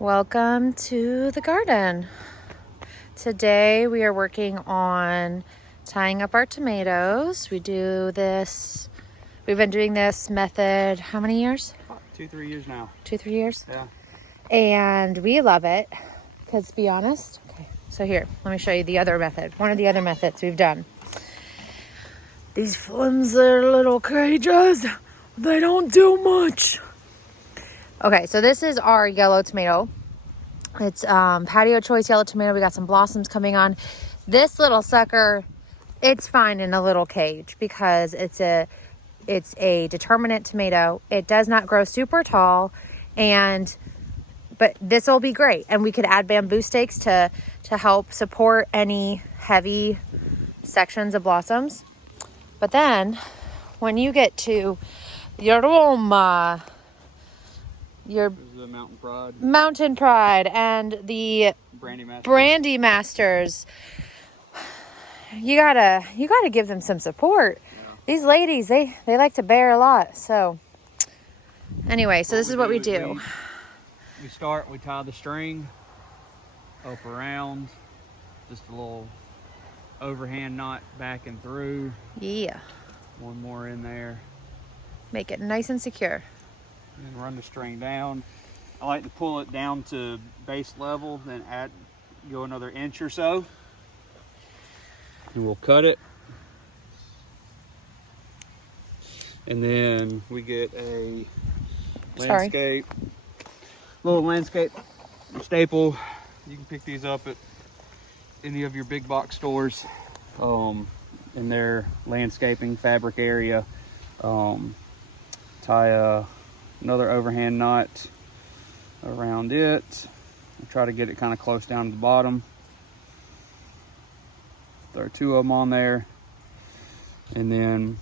Welcome to the garden. Today we are working on tying up our tomatoes. We've been doing this method how many years? 2-3 years now. 2-3 years? Yeah. And we love it because, to be honest, okay, so here, let me show you the other method. One of the other methods we've done. These flimsy little cages, they don't do much. Okay, so this is our yellow tomato. It's patio choice yellow tomato. We got some blossoms coming on. This little sucker, it's fine in a little cage because it's a determinate tomato. It does not grow super tall, but this will be great. And we could add bamboo stakes to help support any heavy sections of blossoms. But then when you get to your the Mountain Pride and the Brandy Masters, you gotta give them some support. Yeah. These ladies, they like to bear a lot. So anyway, so this is what we do. We tie the string up around, just a little overhand knot back and through. Yeah. One more in there. Make it nice and secure. And run the string down. I like to pull it down to base level, then go another inch or so. And we'll cut it. And then we get a little landscape staple. You can pick these up at any of your big box stores in their landscaping fabric area. Tie another overhand knot around it. Try to get it kind of close down to the bottom. Throw 2 of them on there, and then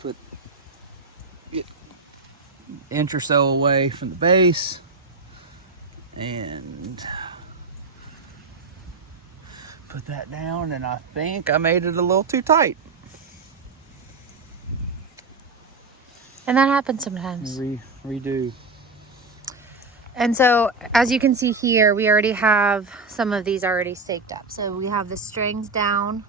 put it an inch or so away from the base, and put that down. And I think I made it a little too tight. And that happens sometimes. Redo. And so, as you can see here, we already have some of these already staked up. So we have the strings down.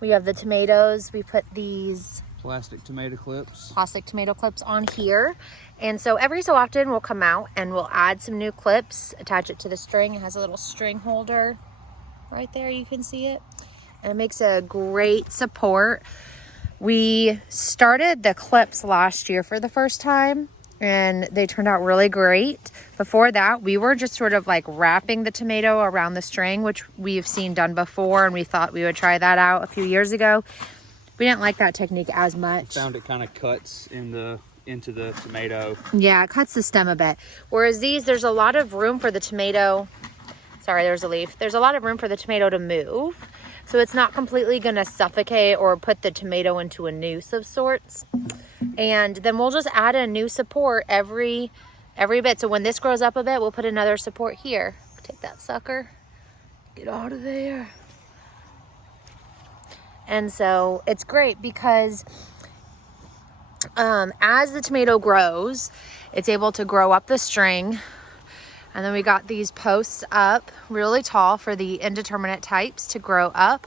We have the tomatoes. We put these plastic tomato clips on here. And so every so often we'll come out and we'll add some new clips, attach it to the string. It has a little string holder right there. You can see it. And it makes a great support. We started the clips last year for the first time, and they turned out really great. Before that, we were just sort of like wrapping the tomato around the string, which we've seen done before, and we thought we would try that out a few years ago. We didn't like that technique as much. Found it kind of cuts into the tomato. Yeah, it cuts the stem a bit. Whereas these, there's a lot of room for the tomato. Sorry, there's a leaf. There's a lot of room for the tomato to move. So it's not completely gonna suffocate or put the tomato into a noose of sorts. And then we'll just add a new support every bit. So when this grows up a bit, we'll put another support here. Take that sucker, get out of there. And so it's great because as the tomato grows, it's able to grow up the string. And then we got these posts up really tall for the indeterminate types to grow up.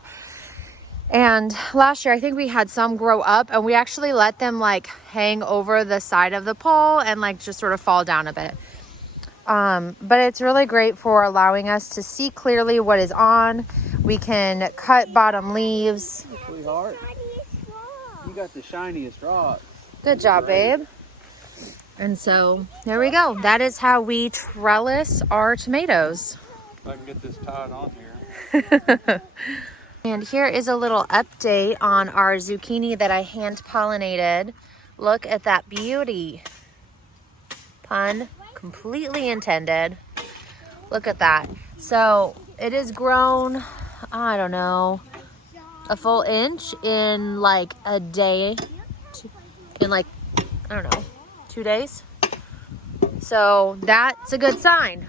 And last year, I think we had some grow up, and we actually let them like hang over the side of the pole and like just sort of fall down a bit. But it's really great for allowing us to see clearly what is on. We can cut bottom leaves. Sweetheart, you got the shiniest rocks. Good job, babe. And so there we go. That is how we trellis our tomatoes. If I can get this tied on here. And here is a little update on our zucchini that I hand pollinated. Look at that beauty. Pun completely intended. Look at that. So it has grown, I don't know, a full inch in like a day. In like, I don't know, 2 days. So that's a good sign.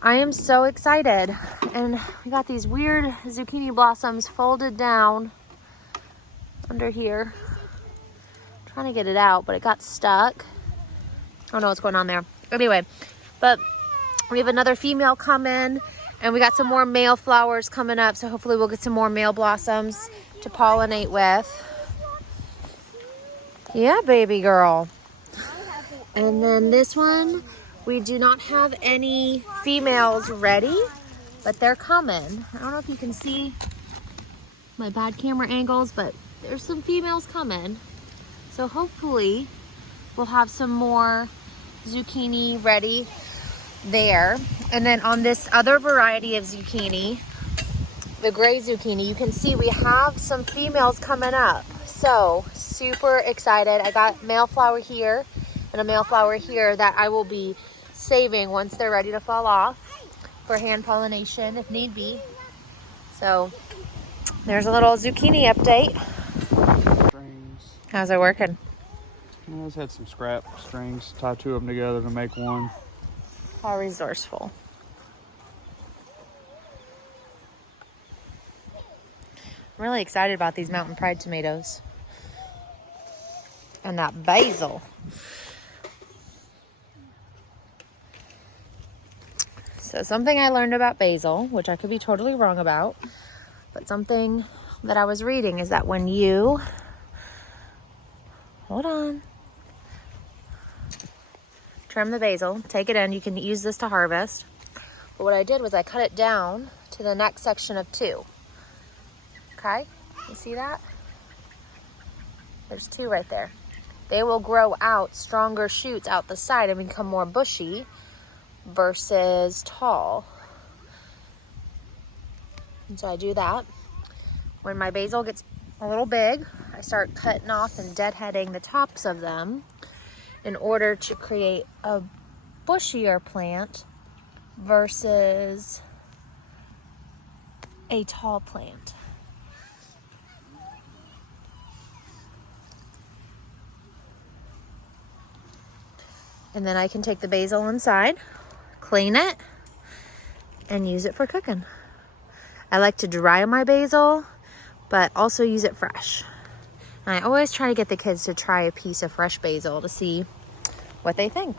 I am so excited. And we got these weird zucchini blossoms folded down under here. I'm trying to get it out, but it got stuck. I don't know what's going on there. Anyway, but We have another female coming, and we got some more male flowers coming up. So hopefully we'll get some more male blossoms to pollinate with. Yeah, baby girl. And then this one, we do not have any females ready, but they're coming. I don't know if you can see my bad camera angles, but there's some females coming. So hopefully we'll have some more zucchini ready there. And then on this other variety of zucchini, the gray zucchini, you can see we have some females coming up. So super excited. I got male flower here and a male flower here that I will be saving once they're ready to fall off for hand pollination if need be. So there's a little zucchini update. Strings. How's it working? I just had some scrap strings, tie two of them together to make one. How resourceful. I'm really excited about these Mountain Pride tomatoes. And that basil. So something I learned about basil, which I could be totally wrong about, but something that I was reading is that when you, hold on, trim the basil, take it in, you can use this to harvest. But what I did was I cut it down to the next section of 2. Okay, you see that? There's 2 right there. They will grow out stronger shoots out the side and become more bushy versus tall. And so I do that. When my basil gets a little big, I start cutting off and deadheading the tops of them in order to create a bushier plant versus a tall plant. And then I can take the basil inside, clean it, and use it for cooking. I like to dry my basil, but also use it fresh. And I always try to get the kids to try a piece of fresh basil to see what they think.